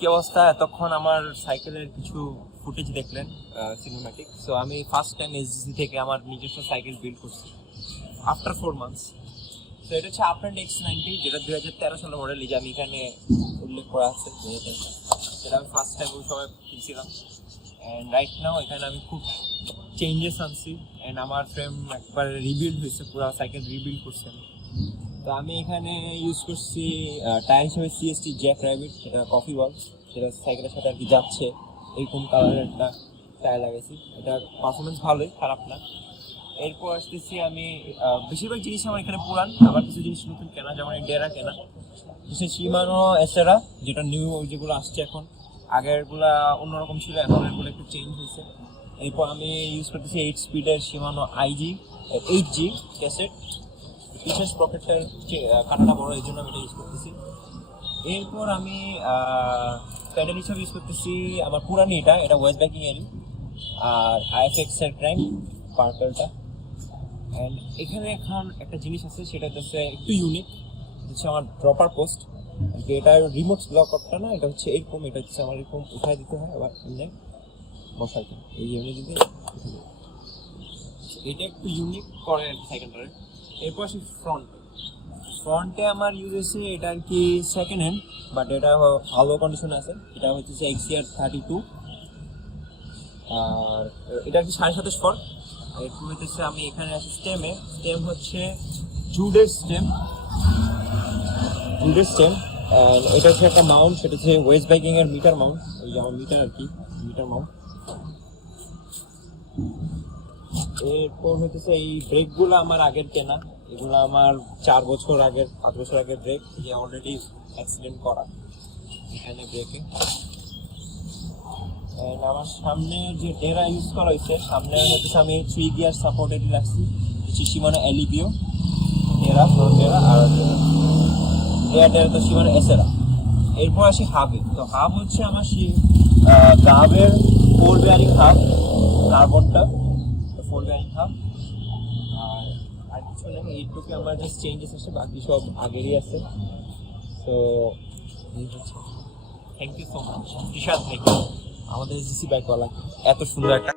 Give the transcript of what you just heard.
কি অবস্থা? এতক্ষণ আমার সাইকেলের কিছু ফুটেজ দেখলেন, সিনেম্যাটিক। সো আমি ফার্স্ট টাইম এসজিসি থেকে আমার নিজস্ব সাইকেল বিল্ড করছি আফটার 4 মান্থস। সো এটা হচ্ছে আপল্যান্ড X90, যেটা 2013 সালের মডেল। এই যে আমি এখানে উল্লেখ করা আছে, সেটা আমি ফার্স্ট টাইম ওই সময় কিনছিলাম। অ্যান্ড রাইট নাও এখানে আমি খুব চেঞ্জেস আনছি। অ্যান্ড আমার ফ্রেম একবার রিবিল্ড হয়েছে, পুরো সাইকেল রিবিল্ড করছি আমি। তো আমি এখানে ইউজ করছি টায়ার হিসেবে CST জ্যাক র্যাবিট, এটা কফি বক্স, যেটা সাইকেলের সাথে আর কি যাচ্ছে। এরকম কালারের একটা টায়ার লাগাইছি। এটা পারফরমেন্স ভালোই, খারাপ না। এরপর আসতেছি আমি বেশিরভাগ জিনিস আমার এখানে পুরান, আবার কিছু জিনিস নতুন কেনা, যেমন ইন্ডিয়ারা কেনা। কিছু শিমানো এসেরা, যেটা নিউ যেগুলো আসছে এখন। আগেরগুলা অন্যরকম ছিল, এখন এগুলো একটু চেঞ্জ হয়েছে। এরপর আমি ইউজ করতেছি 8 স্পিডের শিমানো IG ক্যাসেট। পিছনের পকেটটার কাটাটা বড়, এই জন্য আমি এটা ইউজ করতেছি। এরপর আমি প্যাডেল হিসাবে ইউজ করতেছি আমার পুরানি এটা ওয়েস্ট ব্যাকিং এরই, আর IFX এর ক্র্যাঙ্ক পার্পলটা। অ্যান্ড এখানে এখন একটা জিনিস আছে, সেটা হচ্ছে একটু ইউনিক, হচ্ছে আমার ড্রপার পোস্ট। এটা রিমোট ব্লকটা না, এটা হচ্ছে এরকম, এটা হচ্ছে আমার এরকম উঠায় দিতে হয়, আবার এমনি বসাই দিতে, এই এমনি দিতে। এটা একটু ইউনিক করে সাইকেলটারে। এরপর আসি ফ্রন্টে আমার ইউজ হয়েছে এটা আর কি সেকেন্ড হ্যান্ড, বাট এটা ভালো কন্ডিশনে আছে। এটা হচ্ছে XCR32, আর এটা আর কি 27.5 ফর। এরপর হচ্ছে আমি এখানে আছি স্টেম হচ্ছে জুডের স্টেম। এটা হচ্ছে একটা মাউন্ট, সেটা হচ্ছে ওয়েস্ট বাইকিং এর মিটার মাউন্ট, এই যে আমার মিটার আর কি, মিটার মাউন্ট। এরপর হচ্ছে এই ব্রেকগুলো আমার আগের কেনা, এগুলো আমার 5 বছর আগের ব্রেক, যে অলরেডি অ্যাক্সিডেন্ট করা এখানে ব্রেকে। আমার সামনে যে ডেরা ইউজ করা হয়েছে, সামনে হচ্ছে আমি 3 গিয়ার সাপোর্টেড রাখছি, শিমানো অ্যালিভিও ডেরা, ফ্রন্ট ডেরা, আর ডেরা তো শিমানো এসেরা। এরপর আসি হাবে। তো হাব হচ্ছে আমার গাবের 4 বেয়ারিং হাব, কার্বনটা 4 বেয়ারিং হাব। আর কিছু নেই, এইটুকু আমার জাস্ট চেঞ্জেস আছে, বাকি সব আগেরই আছে। তো thank you so much Rishad ভাই, আমাদের এসজিসি বাইকওয়ালা, এত সুন্দর একটা